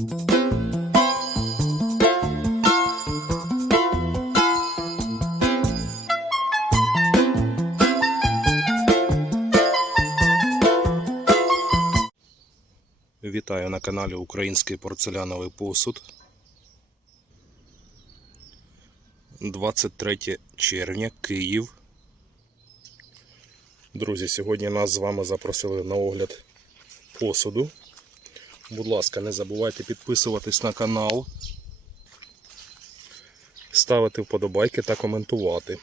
Вітаю на каналі Український порцеляновий посуд. 23 червня, Київ. Друзі, сьогодні нас з вами запросили на огляд посуду. Будь ласка, не забувайте підписуватись на канал, ставити вподобайки та коментувати.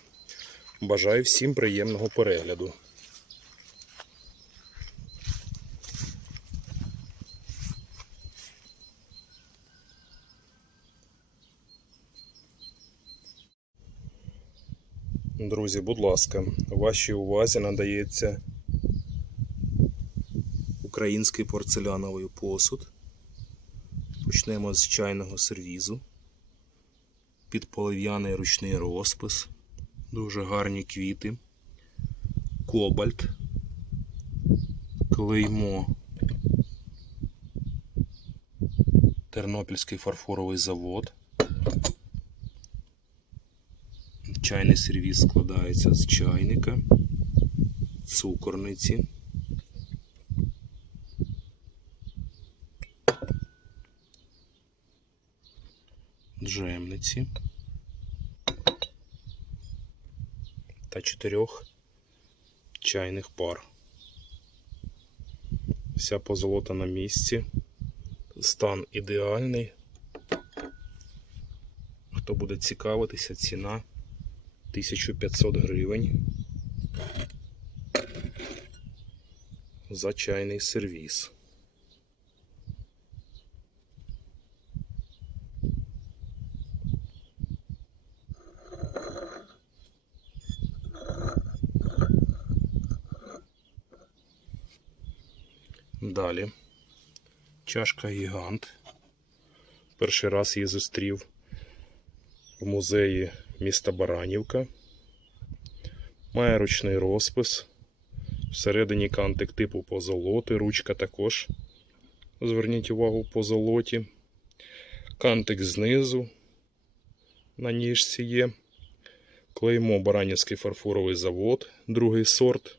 Бажаю всім приємного перегляду. Друзі, будь ласка, вашій увазі надається український порцеляновий посуд. Почнемо з чайного сервізу. Підполив'яний ручний розпис, дуже гарні квіти, кобальт, клеймо, Тернопільський фарфоровий завод. Чайний сервіс складається з чайника, цукорниці, джемниці та чотирьох чайних пар. Вся позолота на місці. Стан ідеальний. Хто буде цікавитися, ціна 1500 гривень за чайний сервіс. Далі чашка гігант. Перший раз її зустрів в музеї міста Баранівка. Має ручний розпис. Всередині кантик типу позолоти. Ручка також. Зверніть увагу по золоті. Кантик знизу на ніжці є. Клеймо Баранівський фарфоровий завод, другий сорт.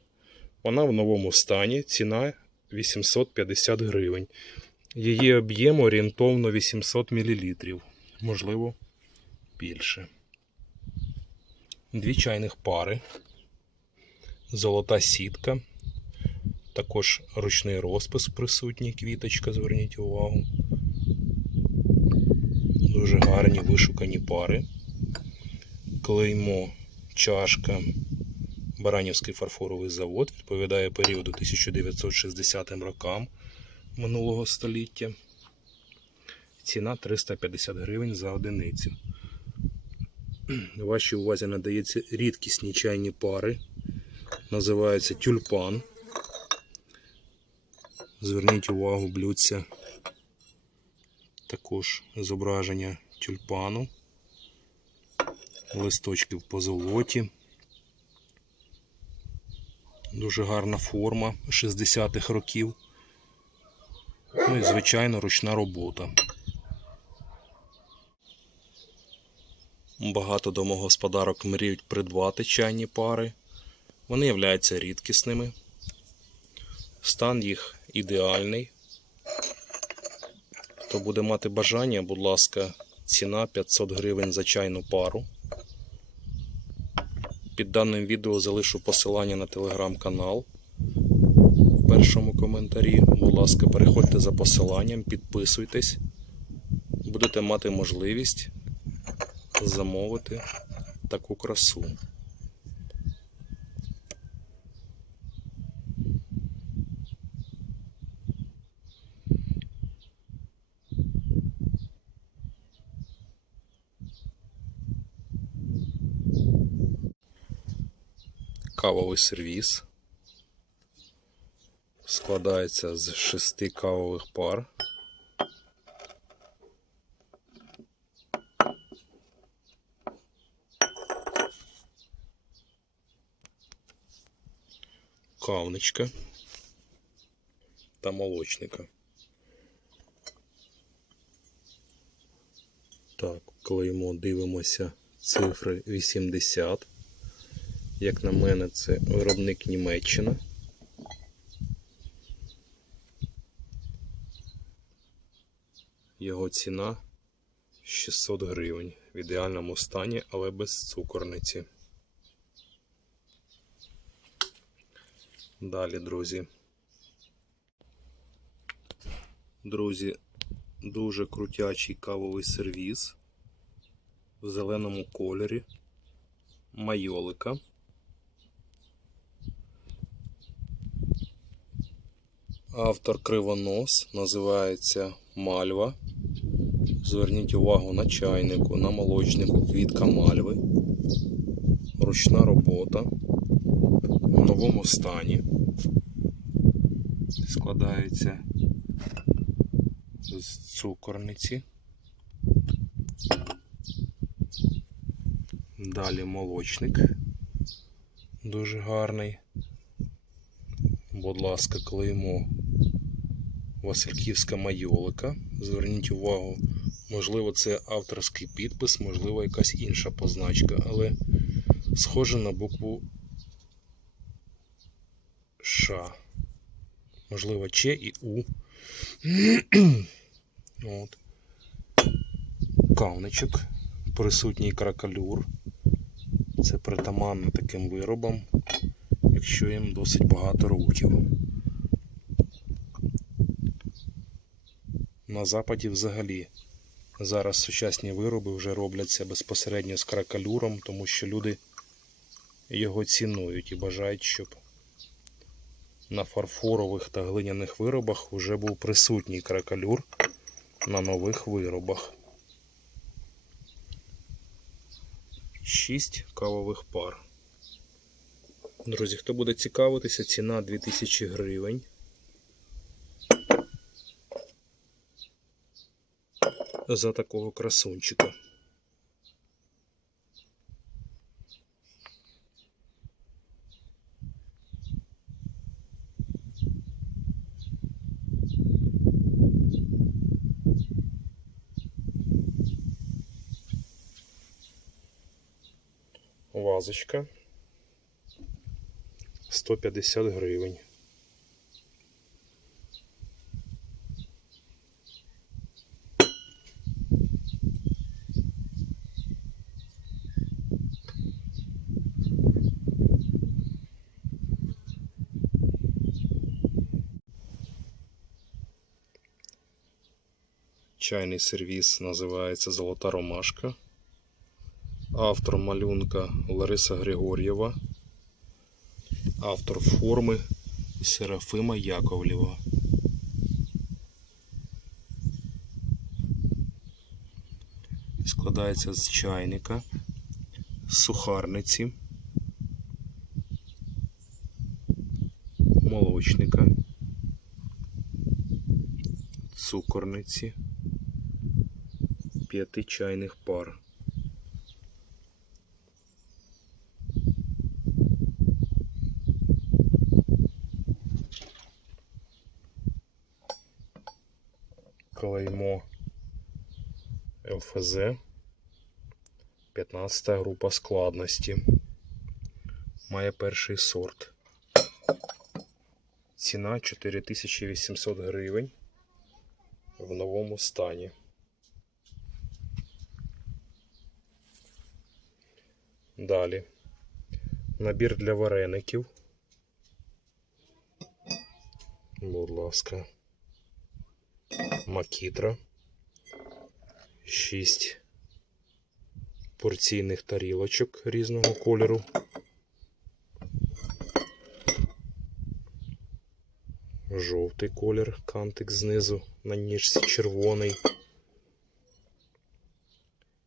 Вона в новому стані. Ціна 850 гривень. Її об'єм орієнтовно 800 мл. Можливо, більше. Дві чайних пари. Золота сітка. Також ручний розпис присутній, квіточка, зверніть увагу. Дуже гарні вишукані пари. Клеймо, чашка, Баранівський фарфоровий завод відповідає періоду 1960 рокам минулого століття. Ціна 350 гривень за одиницю. Вашій увазі надається рідкісні чайні пари. Називаються тюльпан. Зверніть увагу, блюдця. Також зображення тюльпану, листочки в позолоті. Дуже гарна форма 60-х років. Ну і, звичайно, ручна робота. Багато домогосподарок мріють придбати чайні пари. Вони являються рідкісними. Стан їх ідеальний. Хто буде мати бажання, будь ласка, ціна 500 гривень за чайну пару. Під даним відео залишу посилання на телеграм-канал в першому коментарі. Будь ласка, переходьте за посиланням, підписуйтесь. Будете мати можливість замовити таку красу. Кавовий сервіс складається з шести кавових пар. Кавничка та молочника. Так, клеймо, дивимося цифри 80. Як на мене, це виробник Німеччина. Його ціна 600 гривень в ідеальному стані, але без цукорниці. Далі, друзі. Друзі, дуже крутячий кавовий сервіз в зеленому кольорі. Майолика. Автор кривонос називається Мальва. Зверніть увагу на чайнику, на молочнику квітка мальви. Ручна робота в новому стані. Складається з цукорниці. Далі молочник. Дуже гарний. Будь ласка, клеймо Васильківська майолика. Зверніть увагу, можливо, це авторський підпис, можливо, якась інша позначка, але схоже на букву Ш. Можливо, Ч і У. От. Кавничок, присутній кракалюр. Це притаманно таким виробам, якщо їм досить багато років. На западі взагалі зараз сучасні вироби вже робляться безпосередньо з кракалюром, тому що люди його цінують і бажають, щоб на фарфорових та глиняних виробах вже був присутній кракалюр на нових виробах. 6 кавових пар. Друзі, хто буде цікавитися, ціна 2000 гривень. За такого красунчика. Вазочка 150 гривень. Чайний сервіс називається Золота ромашка. Автор малюнка Лариса Григор'єва. Автор форми Серафима Яковлєва. Складається з чайника, сухарниці, молочника, цукорниці, п'яти чайних пар. клеймо ЛФЗ 15 група складності. Має перший сорт. Ціна 4800 гривень в новому стані. Далі. Набір для вареників. Будь ласка. Макітра. 6 порційних тарілочок різного кольору. Жовтий колір, кантик знизу на ніжці червоний.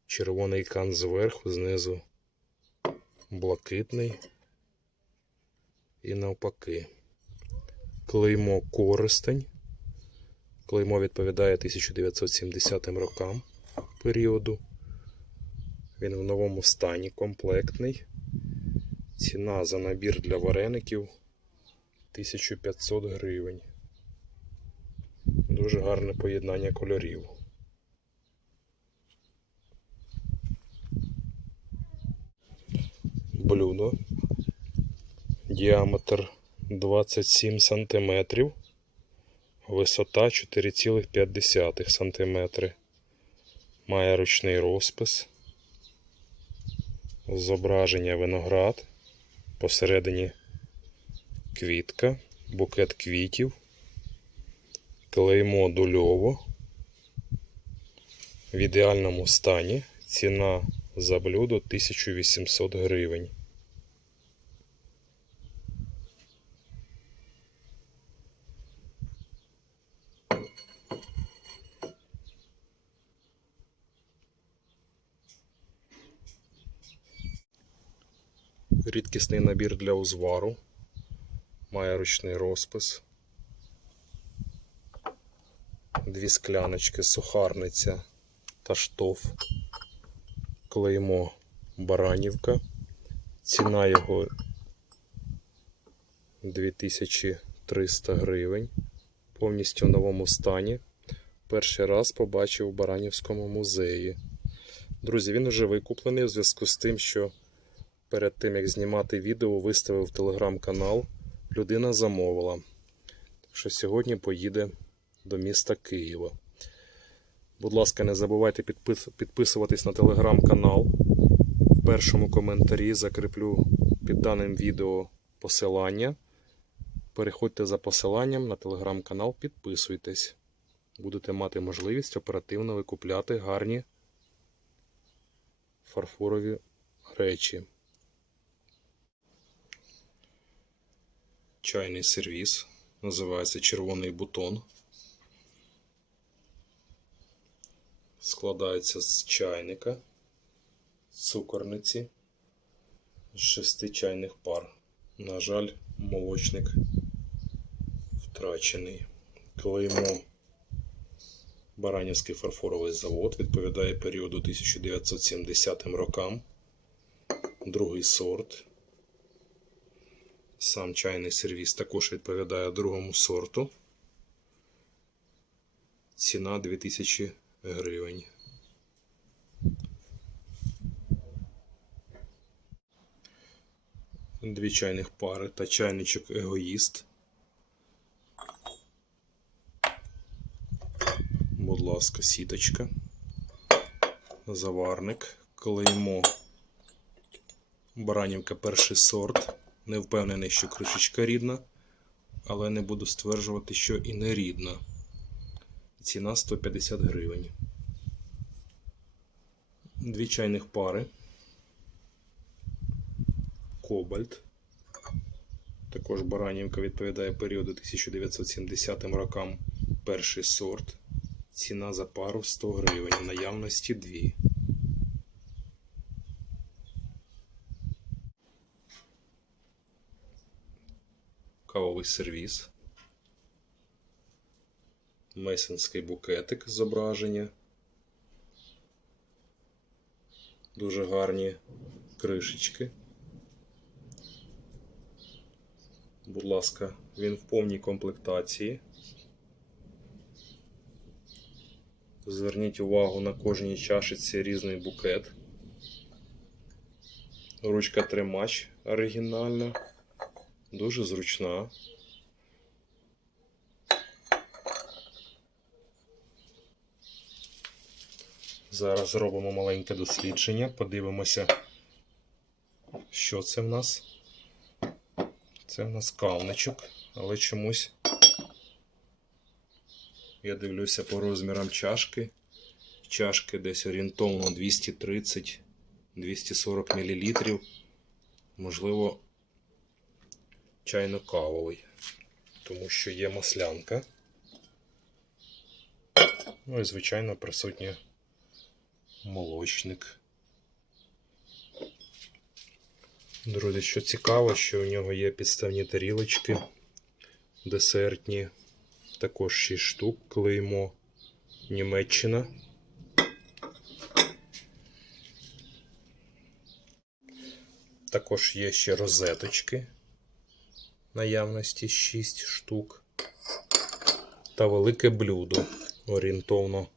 Червоний кант зверху, знизу блакитний. І навпаки. Клеймо користень. Клеймо відповідає 1970 рокам періоду. Він в новому стані комплектний. Ціна за набір для вареників 1500 гривень. Дуже гарне поєднання кольорів. Блюдо. Діаметр 27 см. Висота 4,5 см. Має ручний розпис. Зображення виноград. Посередині квітка, букет квітів, клеймо дульово. В ідеальному стані. Ціна за блюдо 1800 гривень. Рідкісний набір для узвару. Має ручний розпис. Дві скляночки, сухарниця та штоф. Клеймо Баранівка. Ціна його 2300 гривень. Повністю в новому стані. Перший раз побачив у Баранівському музеї. Друзі, він вже викуплений у зв'язку з тим, що перед тим як знімати відео, виставив телеграм-канал. Людина замовила. Що сьогодні поїде до міста Києва. Будь ласка, не забувайте підписуватись на телеграм-канал. В першому коментарі закріплю під даним відео посилання. Переходьте за посиланням на телеграм-канал, підписуйтесь. Будете мати можливість оперативно викупляти гарні фарфорові речі. Чайний сервіс. Називається червоний бутон. Складається з чайника, цукорниці, з шести чайних пар. На жаль, молочник втрачений. Клеймо Баранівський фарфоровий завод відповідає періоду 1970 рокам. Другий сорт. Сам чайний сервіс також відповідає другому сорту. Ціна 2000 гривень. Дві чайних пари та чайничок егоїст. Будь ласка, сіточка. Заварник. Клеймо. Баранівка перший сорт. Не впевнений, що кришечка рідна, але не буду стверджувати, що і не рідна. Ціна 150 гривень. Дві чайних пари. Кобальт. Також Баранівка відповідає періоду 1970 рокам. Перший сорт. Ціна за пару 100 гривень. В наявності дві. Кавовий сервіс. Месенський букетик зображення. Дуже гарні кришечки. Будь ласка, він в повній комплектації. Зверніть увагу на кожній чашиці різний букет. Ручка тримач оригінальна, дуже зручна. Зараз зробимо маленьке дослідження, подивимося, що це в нас. Це в нас кавничок, але чомусь я дивлюся по розмірам чашки. Чашки десь орієнтовно 230-240 мл. Можливо, чайно-кавовий, тому що є маслянка. Ну і, звичайно, присутній молочник. Друзі, що цікаво, що у нього є підставні тарілочки десертні. Також 6 штук, клеймо Німеччина. Також є ще розеточки наявності 6 штук. Та велике блюдо орієнтовно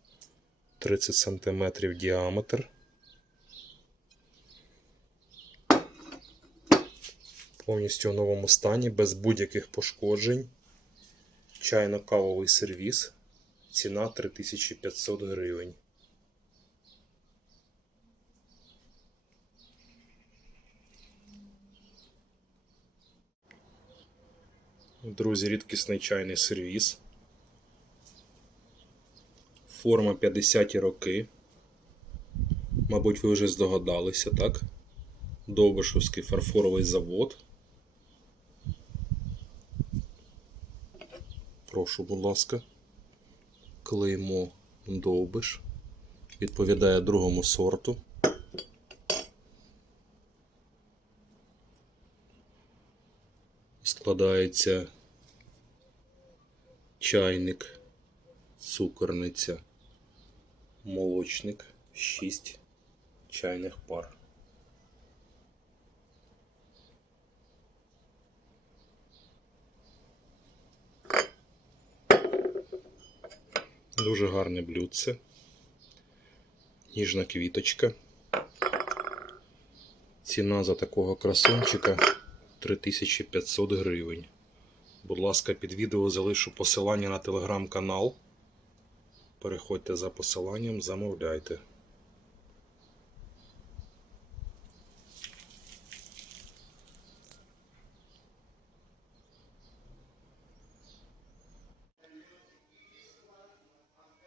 30 см діаметр. Повністю в новому стані, без будь-яких пошкоджень. Чайно-кавовий сервіс. Ціна 3500 гривень. Друзі, рідкісний чайний сервіс. Форма 50-ті роки. Мабуть, ви вже здогадалися, так? Довбишевський фарфоровий завод. Прошу, будь ласка. Клеймо Довбиш. Відповідає другому сорту. Складається чайник, цукорниця, молочник, 6 чайних пар. Дуже гарне блюдце. Ніжна квіточка. Ціна за такого красунчика 3500 гривень. Будь ласка, під відео залишу посилання на телеграм-канал. Переходьте за посиланням, замовляйте.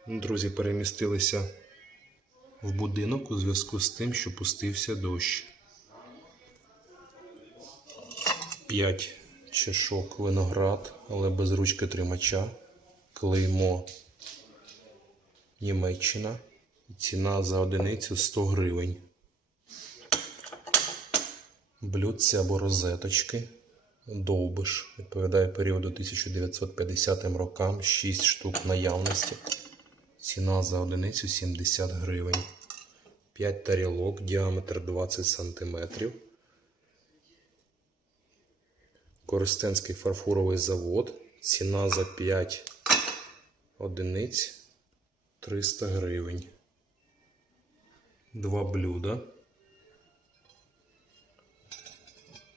Друзі перемістилися в будинок у зв'язку з тим, що пустився дощ. П'ять чашок виноград, але без ручки тримача. Клеймо Німеччина. Ціна за одиницю 100 гривень. Блюдце або розеточки. Довбиш. Відповідає періоду 1950 рокам. 6 штук наявності. Ціна за одиницю 70 гривень. 5 тарілок, діаметр 20 см. Коростенський фарфоровий завод. Ціна за 5 одиниць 300 гривень. Два блюда.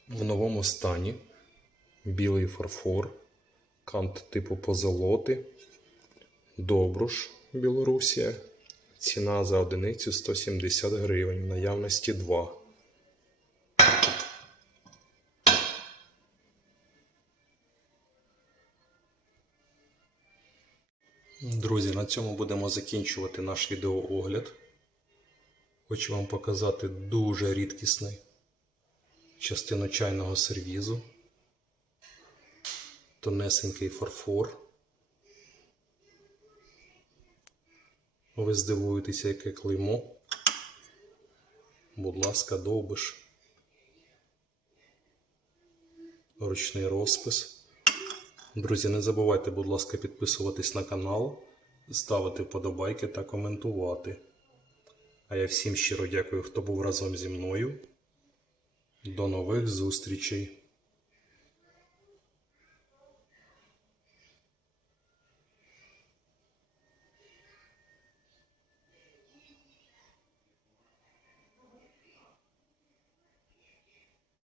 В новому стані. Білий фарфор. Кант типу позолоти. Добруш, Білорусія. Ціна за одиницю 170 гривень. В наявності 2. Друзі, на цьому будемо закінчувати наш відеоогляд. Хочу вам показати дуже рідкісний частину чайного сервізу. Тонесенький фарфор. Ви здивуєтеся, яке клеймо. Будь ласка, довбиш. Ручний розпис. Друзі, не забувайте, будь ласка, підписуватись на канал, ставити вподобайки та коментувати. А я всім щиро дякую, хто був разом зі мною. До нових зустрічей!